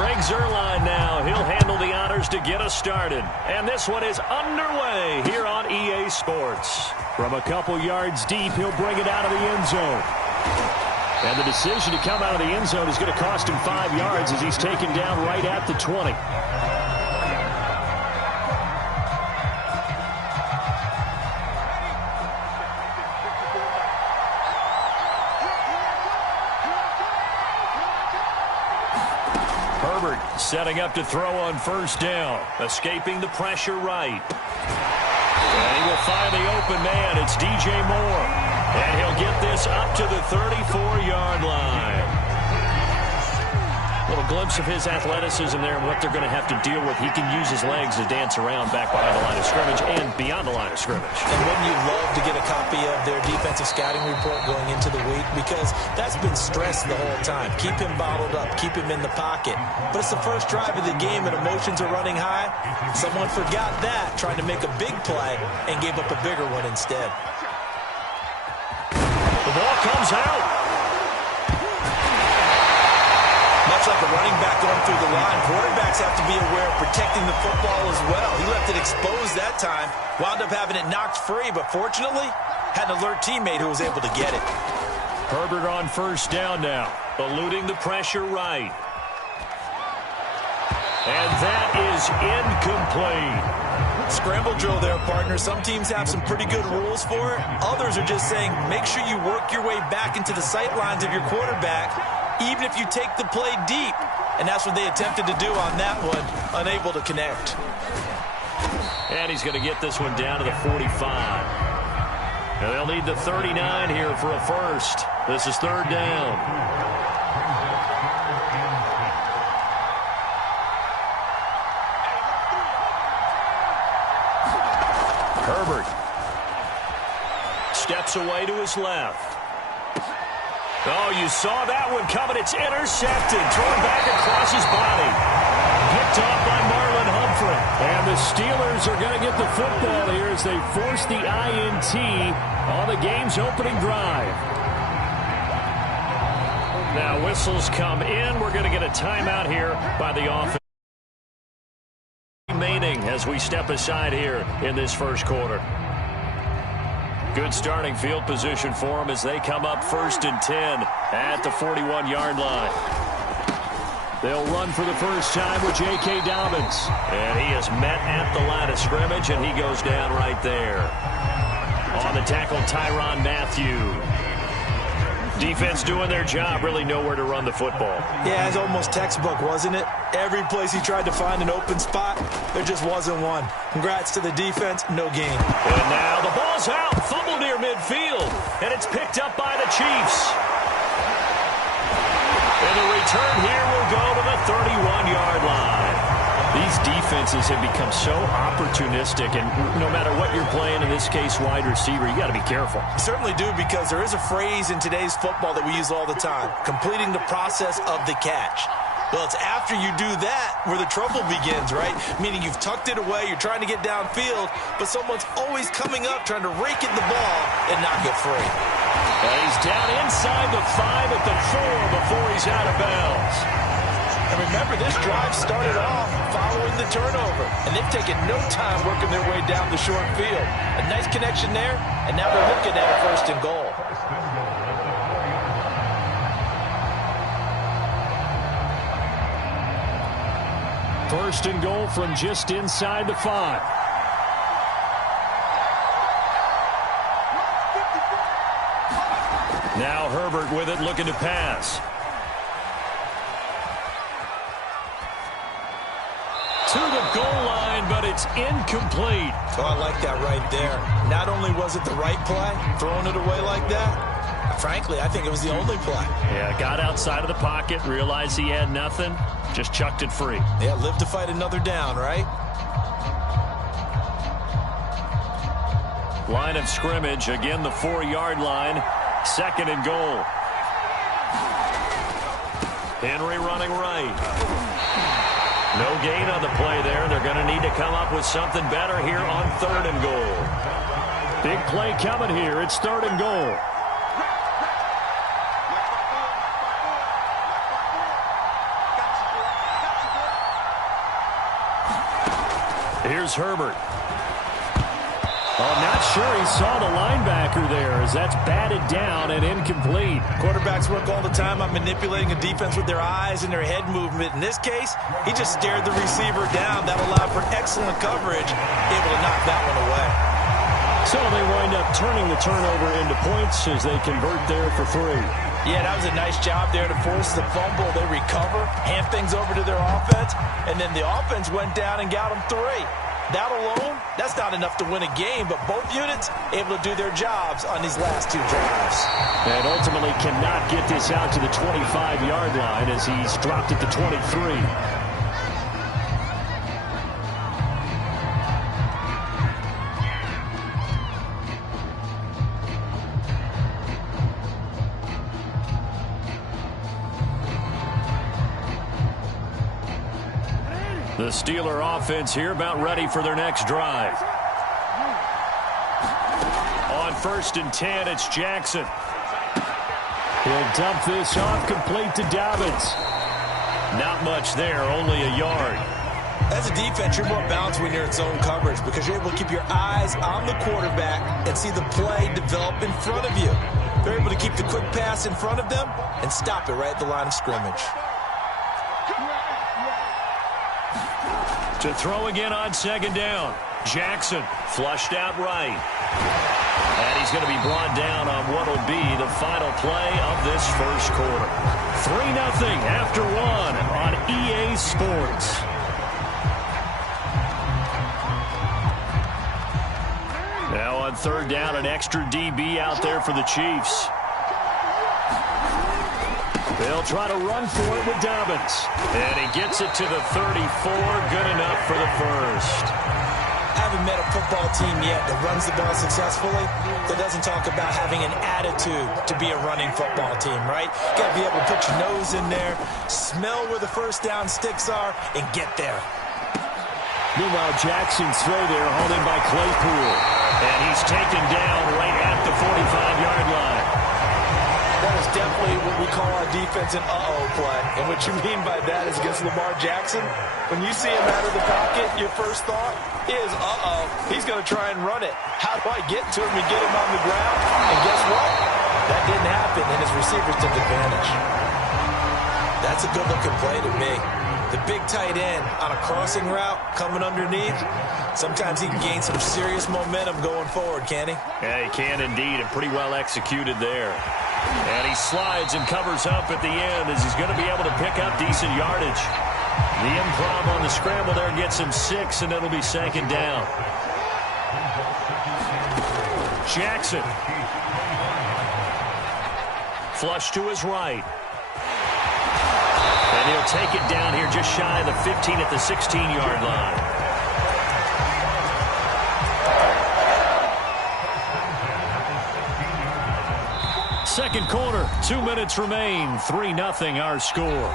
Greg Zuerlein now. He'll handle the honors to get us started. And this one is underway here on EA Sports. From a couple yards deep, he'll bring it out of the end zone. And the decision to come out of the end zone is going to cost him 5 yards as he's taken down right at the 20. Setting up to throw on first down. Escaping the pressure right. And he will find the open man. It's DJ Moore. And he'll get this up to the 34-yard line. A little glimpse of his athleticism there and what they're going to have to deal with. He can use his legs to dance around back behind the line of scrimmage and beyond the line of scrimmage. And wouldn't you love to get a copy of their defensive scouting report going into the week? Because that's been stressed the whole time. Keep him bottled up. Keep him in the pocket. But it's the first drive of the game and emotions are running high. Someone forgot that, trying to make a big play, and gave up a bigger one instead. The ball comes out. Much like a running back going through the line, quarterbacks have to be aware of protecting the football as well. He left it exposed that time, wound up having it knocked free, but fortunately, had an alert teammate who was able to get it. Herbert on first down now, eluding the pressure right. And that is incomplete. Scramble drill there, partner. Some teams have some pretty good rules for it. Others are just saying, make sure you work your way back into the sight lines of your quarterback, even if you take the play deep. And that's what they attempted to do on that one, unable to connect. And he's going to get this one down to the 45. And they'll need the 39 here for a first. This is third down. Herbert steps away to his left. Oh, you saw that one coming. It's intercepted. Thrown back across his body. Picked off by Marlon Humphrey. And the Steelers are going to get the football here as they force the INT on the game's opening drive. Now whistles come in. We're going to get a timeout here by the offense. Remaining as we step aside here in this first quarter. Good starting field position for them as they come up 1st and 10 at the 41-yard line. They'll run for the first time with J.K. Dobbins. And he is met at the line of scrimmage, and he goes down right there. On the tackle, Tyrann Mathieu. Defense doing their job, really nowhere to run the football. Yeah, it's almost textbook, wasn't it? Every place he tried to find an open spot, there just wasn't one. Congrats to the defense, no gain. And now the ball's out, fumble near midfield, and it's picked up by the Chiefs. And the return here will go to the 31-yard line. These defenses have become so opportunistic, and no matter what you're playing, in this case wide receiver, you got to be careful. Certainly do, because there is a phrase in today's football that we use all the time, completing the process of the catch. Well, it's after you do that where the trouble begins, right? Meaning you've tucked it away, you're trying to get downfield, but someone's always coming up trying to rake in the ball and knock it free. And he's down inside the 5 at the 4 before he's out of bounds. And remember, this drive started off following the turnover, and they've taken no time working their way down the short field. A nice connection there, and now they're looking at a 1st and goal. First and goal from just inside the 5. Now Herbert with it, looking to pass. To the goal line, but it's incomplete. Oh, I like that right there. Not only was it the right play, throwing it away like that, frankly, I think it was the only play. Yeah, got outside of the pocket, realized he had nothing, just chucked it free. Yeah, live to fight another down, right? Line of scrimmage, again the 4-yard line, 2nd and goal. Henry running right. No gain on the play there. They're going to need to come up with something better here on 3rd and goal. Big play coming here. It's 3rd and goal. Here's Herbert. Oh, not sure he saw the linebacker there as that's batted down and incomplete. Quarterbacks work all the time on manipulating a defense with their eyes and their head movement. In this case, he just stared the receiver down. That allowed for excellent coverage, able to knock that one away. So they wind up turning the turnover into points as they convert there for 3. Yeah, that was a nice job there to force the fumble. They recover, hand things over to their offense, and then the offense went down and got them 3. That alone, that's not enough to win a game, but both units able to do their jobs on these last 2 drives. And ultimately cannot get this out to the 25-yard line as he's dropped it to 23. The Steeler offense here about ready for their next drive. On 1st and 10, it's Jackson. He'll dump this off complete to Dobbins. Not much there, only a yard. As a defense, you're more balanced when you're in zone coverage because you're able to keep your eyes on the quarterback and see the play develop in front of you. They're able to keep the quick pass in front of them and stop it right at the line of scrimmage. To throw again on 2nd down. Jackson flushed out right. And he's going to be brought down on what will be the final play of this first quarter. 3-0 after 1 on EA Sports. Now on 3rd down, an extra DB out there for the Chiefs. They'll try to run for it with Dobbins. And he gets it to the 34. Good enough for the first. I haven't met a football team yet that runs the ball successfully that doesn't talk about having an attitude to be a running football team, right? Got to be able to put your nose in there, smell where the first down sticks are, and get there. Meanwhile, Jackson's throw there hauled in by Claypool. And he's taken down right at the 45-yard line. That is definitely what we call our defense an uh-oh play. And what you mean by that is against Lamar Jackson, when you see him out of the pocket, your first thought is, uh-oh, he's going to try and run it. How do I get to him and get him on the ground? And guess what? That didn't happen, and his receivers took advantage. That's a good-looking play to me. The big tight end on a crossing route coming underneath, sometimes he can gain some serious momentum going forward, can he? Yeah, he can indeed, and pretty well executed there. And he slides and covers up at the end as he's going to be able to pick up decent yardage. The improv on the scramble there gets him 6, and it'll be 2nd down. Jackson. Flush to his right. And he'll take it down here just shy of the 15 at the 16-yard line. Second quarter, 2 minutes remain. 3-0 our score.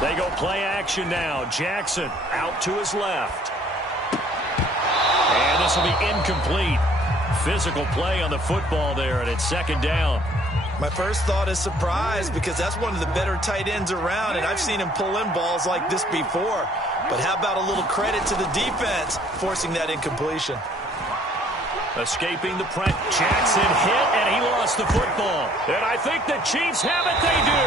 They go play action now. Jackson out to his left. And this will be incomplete. Physical play on the football there, and it's 2nd down. My first thought is surprise because that's one of the better tight ends around, and I've seen him pull in balls like this before. But how about a little credit to the defense forcing that incompletion? Escaping the press. Jackson hit, and he lost the football. And I think the Chiefs have it. They do.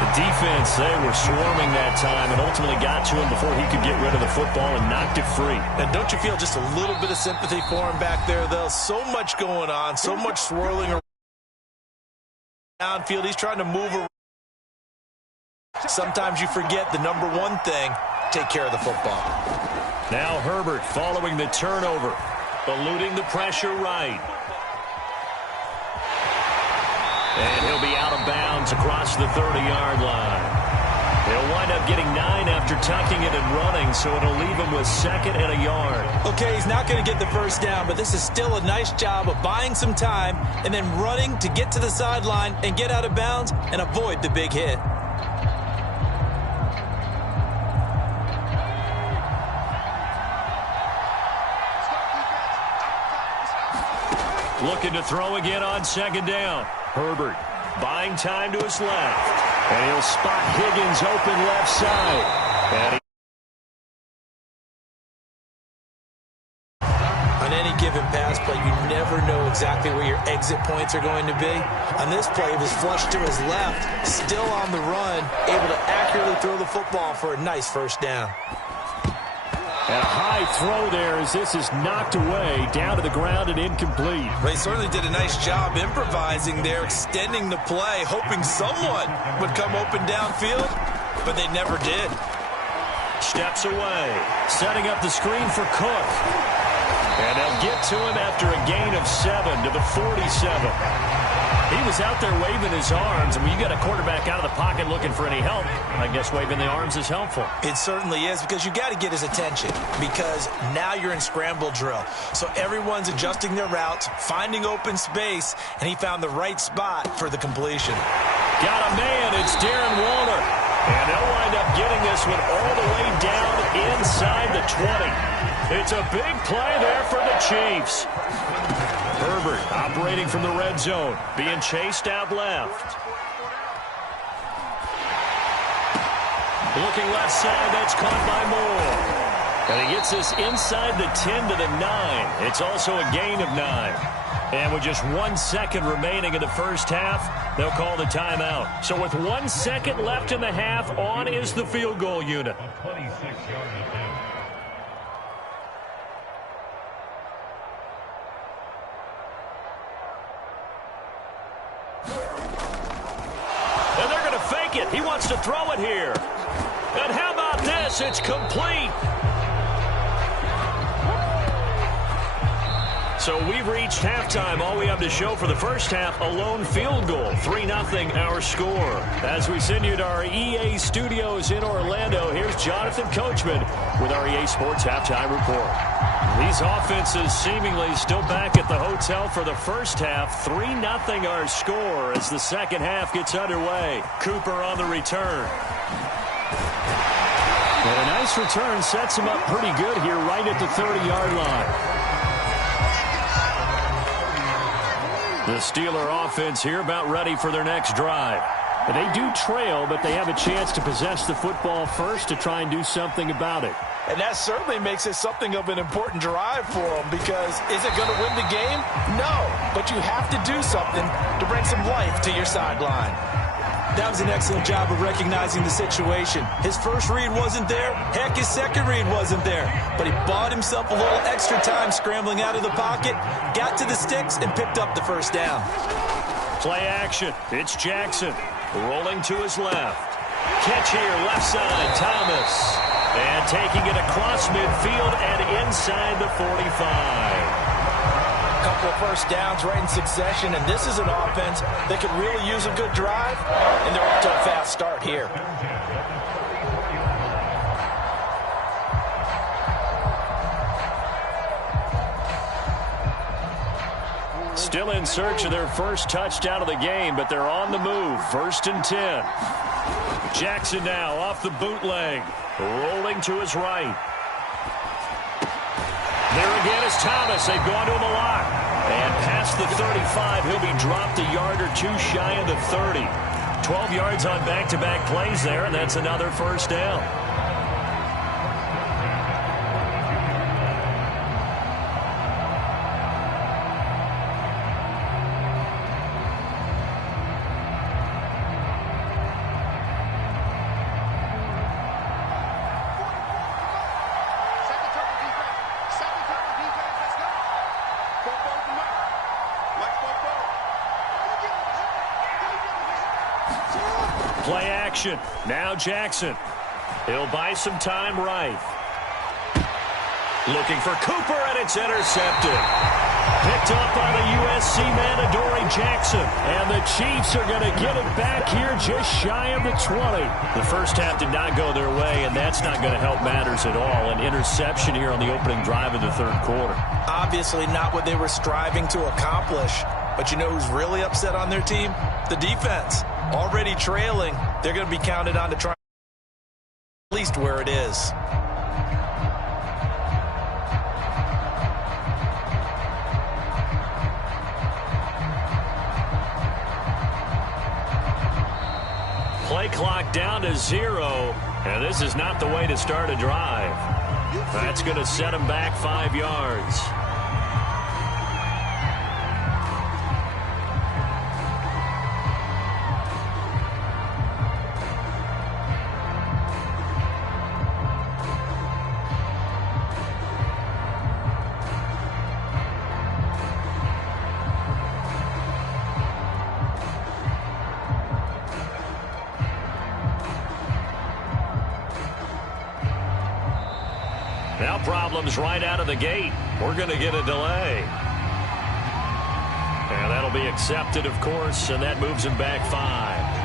The defense, they were swarming that time and ultimately got to him before he could get rid of the football and knocked it free. And don't you feel just a little bit of sympathy for him back there, though? So much going on, so much swirling around downfield. He's trying to move around. Sometimes you forget the number one thing, take care of the football. Now Herbert following the turnover. Eluding the pressure right. And he'll be out of bounds across the 30-yard line. He'll wind up getting 9 after tucking it and running, so it'll leave him with 2nd and a yard. Okay, he's not going to get the first down, but this is still a nice job of buying some time and then running to get to the sideline and get out of bounds and avoid the big hit. Looking to throw again on second down. Herbert buying time to his left. And he'll spot Higgins open left side. And on any given pass play, you never know exactly where your exit points are going to be. On this play, he was flushed to his left, still on the run, able to accurately throw the football for a nice first down. And a high throw there as this is knocked away, down to the ground and incomplete. They certainly did a nice job improvising there, extending the play, hoping someone would come open downfield, but they never did. Steps away, setting up the screen for Cook. And they'll get to him after a gain of 7 to the 47. He was out there waving his arms, and when you got a quarterback out of the pocket looking for any help, I guess waving the arms is helpful. It certainly is, because you got to get his attention, because now you're in scramble drill. So everyone's adjusting their routes, finding open space, and he found the right spot for the completion. Got a man, it's Darren Waller. And they'll wind up getting this one all the way down inside the 20. It's a big play there for the Chiefs. Herbert operating from the red zone, being chased out left. Looking left side, that's caught by Moore. And he gets this inside the 10 to the 9. It's also a gain of 9. And with just 1 second remaining in the first half, they'll call the timeout. So with 1 second left in the half, on is the field goal unit. And they're going to fake it. He wants to throw it here. And how about this? It's complete. So we've reached halftime. All we have to show for the first half, a lone field goal. 3-0 our score. As we send you to our EA studios in Orlando, here's Jonathan Coachman with our EA Sports Halftime Report. These offenses seemingly still back at the hotel for the first half. 3-0 our score as the second half gets underway. Cooper on the return. And a nice return sets him up pretty good here right at the 30-yard line. The Steeler offense here about ready for their next drive. They do trail, but they have a chance to possess the football first to try and do something about it. And that certainly makes it something of an important drive for them, because is it going to win the game? No, but you have to do something to bring some life to your sideline. That was an excellent job of recognizing the situation. His first read wasn't there. Heck, his second read wasn't there. But he bought himself a little extra time scrambling out of the pocket, got to the sticks, and picked up the first down. Play action. It's Jackson rolling to his left. Catch here, left side, Thomas. And taking it across midfield and inside the 45. Couple of first downs right in succession, and this is an offense that could really use a good drive, and they're off to a fast start here. Still in search of their first touchdown of the game, but they're on the move. 1st and 10. Jackson now off the bootleg, rolling to his right. There again is Thomas. They've gone to him a lot. And past the 35, he'll be dropped a yard or two shy of the 30. 12 yards on back-to-back plays there, and that's another first down. Play action. Now Jackson. He'll buy some time right. Looking for Cooper, and it's intercepted. Picked up by the USC man, Adoree Jackson. And the Chiefs are going to get it back here just shy of the 20. The first half did not go their way, and that's not going to help matters at all. An interception here on the opening drive of the third quarter. Obviously not what they were striving to accomplish. But you know who's really upset on their team? The defense. Already trailing. They're going to be counted on to try at least where it is. Play clock down to 0, and this is not the way to start a drive. That's going to set him back 5 yards. Now problems right out of the gate. We're going to get a delay. And that'll be accepted, of course, and that moves him back 5.